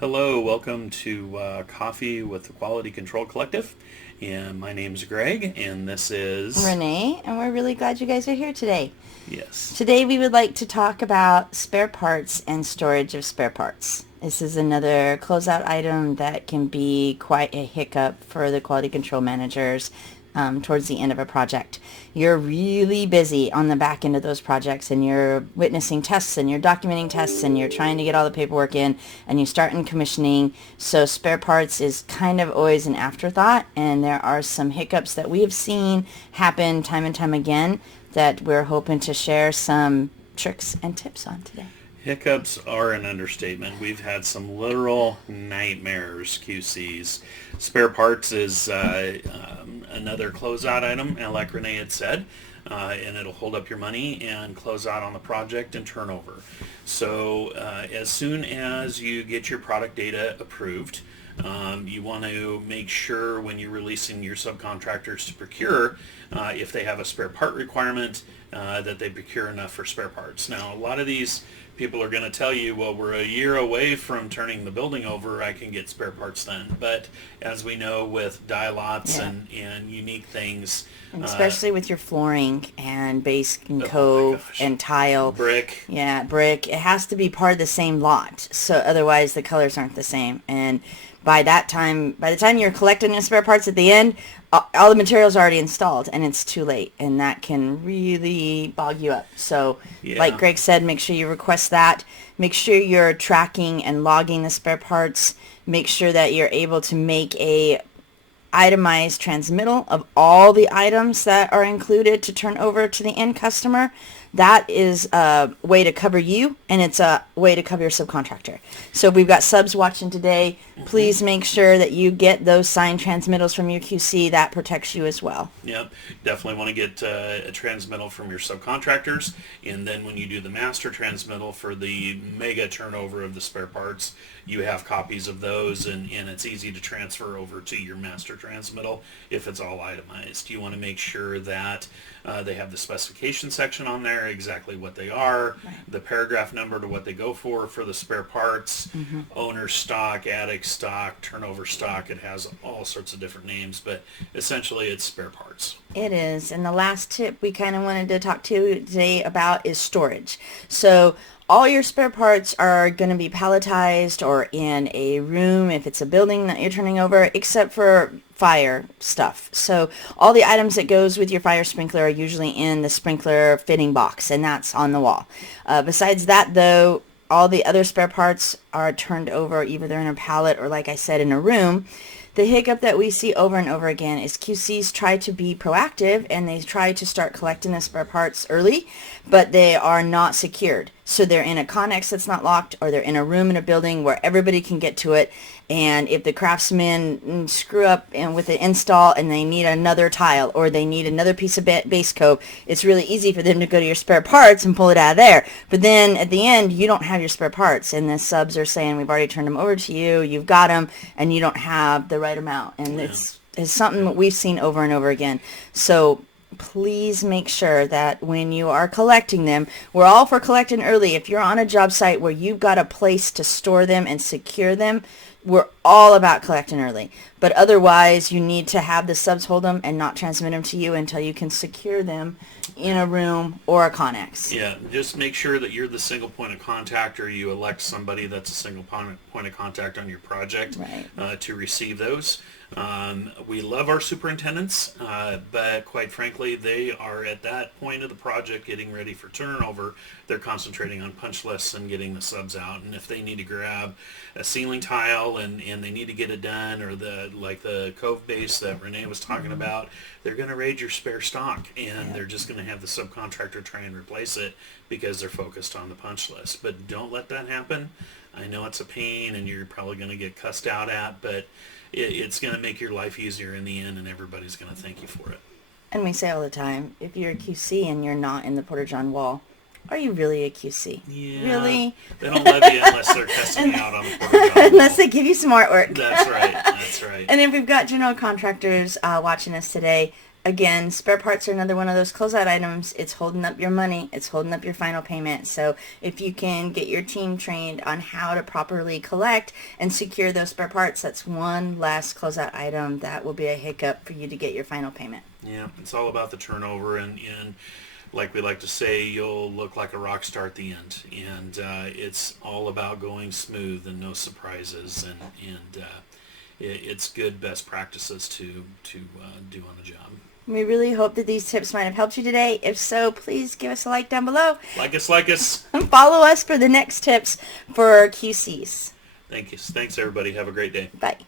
Hello, welcome to Coffee with the Quality Control Collective. And my name's Greg, and this is... Renee, and we're really glad you guys are here today. Yes. Today we would like to talk about spare parts and storage of spare parts. This is another closeout item that can be quite a hiccup for the quality control managers towards the end of a project. You're really busy on the back end of those projects, and you're witnessing tests and you're documenting tests and you're trying to get all the paperwork in, and you start in commissioning. So spare parts is kind of always an afterthought, and there are some hiccups that we have seen happen time and time again that we're hoping to share some tricks and tips on today. Hiccups are an understatement. We've had some literal nightmares, QCs. Spare parts is another closeout item, and like Renee had said, and it'll hold up your money and close out on the project and turnover. So as soon as you get your product data approved, you want to make sure when you're releasing your subcontractors to procure, if they have a spare part requirement, that they procure enough for spare parts. Now, a lot of these people are going to tell you, well, we're a year away from turning the building over, I can get spare parts then. But as we know, with die lots and unique things, and especially with your flooring and base and oh cove and tile. Brick. Yeah, brick. It has to be part of the same lot. So otherwise the colors aren't the same. And by the time you're collecting the spare parts at the end, all the materials are already installed and it's too late. And that can really bog you up. So like Greg said, make sure you request that. Make sure you're tracking and logging the spare parts. Make sure that you're able to make a itemized transmittal of all the items that are included to turn over to the end customer. That is a way to cover you, and it's a way to cover your subcontractor. So if we've got subs watching today, please make sure that you get those signed transmittals from your QC. That protects you as well. Yep, definitely want to get a transmittal from your subcontractors, and then when you do the master transmittal for the mega turnover of the spare parts, you have copies of those, and it's easy to transfer over to your master transmittal if it's all itemized. You want to make sure that they have the specification section on there, exactly what they are, the paragraph number to what they go for the spare parts, owner stock, attic stock, turnover stock. It has all sorts of different names, but essentially it's spare parts. It is. And the last tip we kind of wanted to talk to you today about is storage. So all your spare parts are going to be palletized or in a room if it's a building that you're turning over, except for fire stuff. So all the items that goes with your fire sprinkler are usually in the sprinkler fitting box, and that's on the wall. Besides that, though, all the other spare parts are turned over, either they're in a pallet or, like I said, in a room. The hiccup that we see over and over again is QCs try to be proactive and they try to start collecting the spare parts early, but they are not secured. So they're in a connex that's not locked, or they're in a room in a building where everybody can get to it. And if the craftsmen screw up and with the install and they need another tile or they need another piece of base coat, it's really easy for them to go to your spare parts and pull it out of there. But then at the end, you don't have your spare parts, and the subs are saying, we've already turned them over to you, you've got them, and you don't have the right amount. And it's something that we've seen over and over again. So please make sure that when you are collecting them, we're all for collecting early. If you're on a job site where you've got a place to store them and secure them, we're all about collecting early. But otherwise, you need to have the subs hold them and not transmit them to you until you can secure them in a room or a connex. Yeah, just make sure that you're the single point of contact, or you elect somebody that's a single point of contact on your project to receive those. We love our superintendents, but quite frankly, they are at that point of the project getting ready for turnover. They're concentrating on punch lists and getting the subs out. And if they need to grab a ceiling tile and they need to get it done, or the cove base that Renee was talking about, they're going to raid your spare stock, and they're just going to have the subcontractor try and replace it because they're focused on the punch list. But don't let that happen. I know it's a pain and you're probably going to get cussed out at, but it's going to make your life easier in the end, and everybody's going to thank you for it. And we say all the time, if you're a QC and you're not in the Porta-John wall, are you really a QC? Yeah. Really? They don't love you unless they're testing you out on the Porta-John unless they give you some artwork. That's right. That's right. And if we've got general contractors watching us today, again, spare parts are another one of those closeout items. It's holding up your money. It's holding up your final payment. So if you can get your team trained on how to properly collect and secure those spare parts, that's one less closeout item that will be a hiccup for you to get your final payment. Yeah, it's all about the turnover, and like we like to say, you'll look like a rock star at the end. And it's all about going smooth and no surprises, and it's good best practices to do on the job. We really hope that these tips might have helped you today. If so, please give us a like down below. Like us. And follow us for the next tips for QCs. Thank you. Thanks, everybody. Have a great day. Bye.